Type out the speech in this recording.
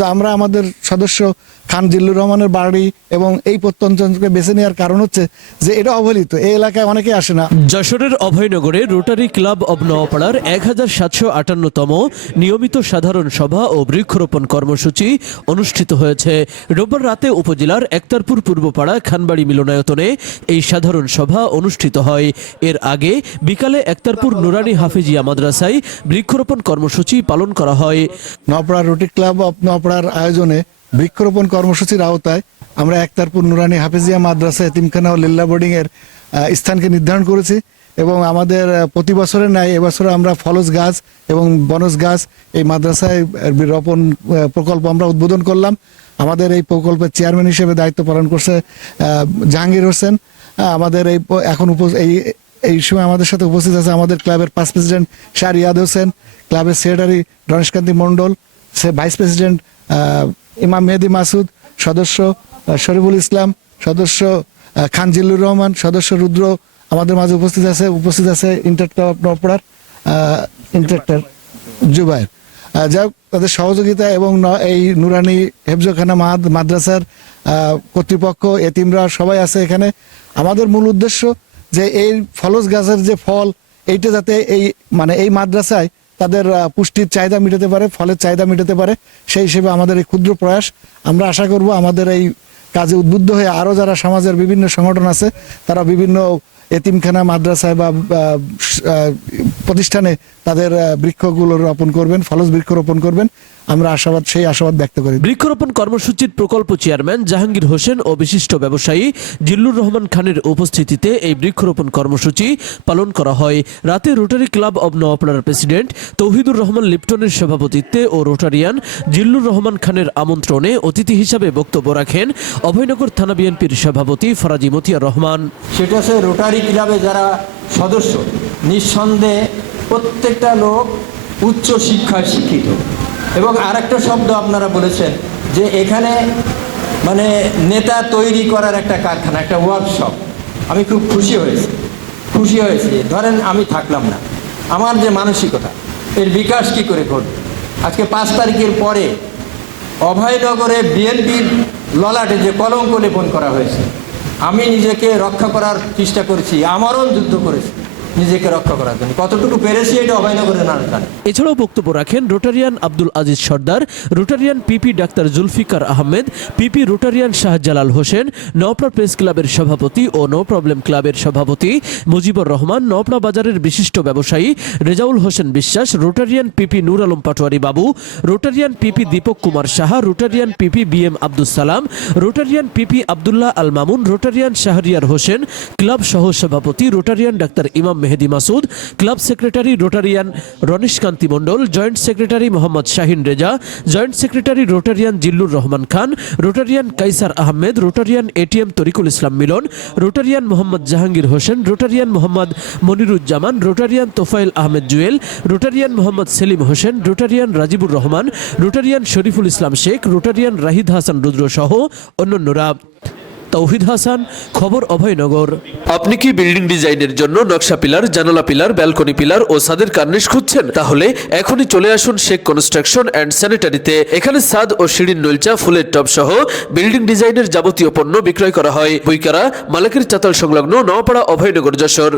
কিন্তু আমরা আমাদের সদস্য খান জিল্লুর রহমানের বাড়ি এবং এই প্রত্যন্তকে বেছে নেওয়ার কারণ হচ্ছে যে এটা অবহেলিত, এই এলাকায় অনেকে আসে না। যশোরের অভয়নগরে রোটারি ক্লাব অব নওয়াপাড়ার 1758তম নিয়মিত সাধারণ সভা ও বৃক্ষরোপণ কর্মসূচি অনুষ্ঠিত হয়েছে। রোববার রাতে উপজেলার একতারপুর পূর্বপাড়া খানবাড়ি মিলনায়তনে এই সাধারণ সভা অনুষ্ঠিত হয়। এর আগে বিকালে একতারপুর নুরানি হাফিজিয়া মাদ্রাসায় বৃক্ষরোপণ কর্মসূচি পালন করা হয়। নওপাড়া রোটারি ক্লাব অব নওয়াপাড়ার আয়োজনে বৃক্ষরোপণ কর্মসূচির আওতায় আমরা একতারপুর নুরানি হাফিজিয়া মাদ্রাসা এতিমখানা ও লিল্লা বোর্ডিং এর স্থানকে নির্ধারণ করেছি এবং আমাদের প্রতি বছরের ন্যায় এবছর আমরা ফলস গাছ এবং বনজ গাছ এই মাদ্রাসায় রোপণ প্রকল্প আমরা উদ্বোধন করলাম। আমাদের এই প্রকল্পের চেয়ারম্যান হিসেবে দায়িত্ব পালন করছে জাহাঙ্গীর হোসেন। আমাদের এই সময় আমাদের সাথে উপস্থিত আছে আমাদের ক্লাবের পাস প্রেসিডেন্ট শাহ রিয়াদ হোসেন, ক্লাবের সেক্রেটারি রণেশকান্তি মণ্ডল, ভাইস প্রেসিডেন্ট ইমাম মেহেদি মাসুদ, সদস্য শরীফুল ইসলাম, সদস্য খান জিল্লুর রহমান, সদস্য রুদ্র আমাদের মাঝে উপস্থিত আছে ইন্টারপ্রার ইন্টারপ্রার জুবায়ের। যাই হোক, তাদের সহযোগিতা এবং এই নুরানি হেফজখানা মাদ্রাসার কর্তৃপক্ষ, এতিমরা সবাই আছে এখানে। আমাদের মূল উদ্দেশ্য যে এই ফলস গাছের যে ফল এইটা যাতে এই মাদ্রাসায় তাদের পুষ্টির চাহিদা মেটাতে পারে, ফলের চাহিদা মেটাতে পারে, সেই হিসেবে আমাদের এই ক্ষুদ্র প্রয়াস। আমরা আশা করব আমাদের এই কাজে উদ্বুদ্ধ হয়ে আরও যারা সমাজের বিভিন্ন সংগঠন আছে তারা বিভিন্ন এতিমখানা মাদ্রাসায় বা প্রতিষ্ঠানে তাদের বৃক্ষগুলো রোপণ করবেন, ফলস বৃক্ষ রোপণ করবেন। আমরা সেই আশাবাদ ব্যক্ত করি। বৃক্ষরোপণ কর্মসূচির প্রকল্প চেয়ারম্যান জাহাঙ্গীর হোসেন ও বিশিষ্ট ব্যবসায়ী জিল্লুর রহমান খানের উপস্থিতিতে এই বৃক্ষরোপণ কর্মসূচি পালন করা হয়। রাতে রোটারি ক্লাব অব নওয়াপাড়ার প্রেসিডেন্ট তৌহিদুর রহমান লিপ্টনের সভাপতিত্বে ও রোটারিয়ান জিল্লুর রহমান খানের আমন্ত্রণে অতিথি হিসাবে বক্তব্য রাখেন অভয়নগর থানা বিএনপির সভাপতি ফরাজি মতিয়ার রহমান। সেটা হচ্ছে রোটারি ক্লাবে যারা সদস্য, নিঃসন্দেহে প্রত্যেকটা লোক উচ্চ শিক্ষায় শিক্ষিত। এবং আরেকটা শব্দ আপনারা বলেছেন যে এখানে নেতা তৈরি করার একটা কারখানা, একটা ওয়ার্কশপ। আমি খুব খুশি হয়েছি। ধরেন আমি থাকলাম না, আমার যে মানসিকতা, এর বিকাশ কি করে ঘটবে? আজকে 5 তারিখের পরে অভয়নগরে বিএনপির ললাটে যে কলঙ্ক লেপন করা হয়েছে, আমি নিজেকে রক্ষা করার চেষ্টা করেছি, আমরণ যুদ্ধ করেছি নিজেকে রক্ষা করার জন্য। কতটুকু পেরেছি এটা অভয়নগরের না জানে। এছাড়াও বক্তব্য রাখেন রোটারিয়ান আব্দুল আজিজ সর্দার, রোটারিয়ান পিপি ডাক্তার জুলফিকার আহমেদ, পিপি রোটারিয়ান শাহজালাল হোসেন, নওপাড়া প্রেস ক্লাবের সভাপতি ও নো প্রবলেম ক্লাবের সভাপতি মুজিবুর রহমান, নওপাড়া বাজারের বিশিষ্ট ব্যবসায়ী Rezaul Hossain Biswas, Rotarian PP Nur Alam Patwari Babu, Rotarian PP Dipak Kumar Saha, Rotarian PP BM Abdul Salam, Rotarian PP Abdullah Al Mamun, Rotarian Shahriar Hossain, club সহ সভাপতি Rotarian doctor Imam Mehedi Masud, club secretary Rotarian Raneshkanti Mondal, joint secretary Mohammad Shahin Reza, joint secretary Rotarian Zillur Rahman Khan, Rotarian Kaiser Ahmed, Rotarian ATM Tarikul Islam Milon, Rotarian Mohammad Jahangir Hossain, Rotarian Mohammad Moniruzzaman, Rotarian Tofael Ahmed Jewel, Rotarian Mohammad Selim Hossain, Rotarian Rajibur Rahman, Rotarian Shariful Islam Sheikh, Rotarian Rahid Hasan Rudra সহ অন্যান্যরা। তৌহিদ হাসান, খবর অভয়নগর। আপনি কি building ডিজাইনের জন্য নকশা পিলার, জানালা পিলার, ব্যালকনি পিলার ও ছাদের কার্নিশ খুঁজছেন? তাহলে এখনই চলে আসুন শেখ কনস্ট্রাকশন অ্যান্ড স্যানিটারিতে। এখানে ছাদ ও সিঁড়ির নলচা, ফুলের টব সহ বিল্ডিং ডিজাইনের যাবতীয় পণ্য বিক্রয় করা হয়। বইকারা মালিকের চাতাল সংলগ্ন নওয়াপাড়া, অভয়নগর, যশোর।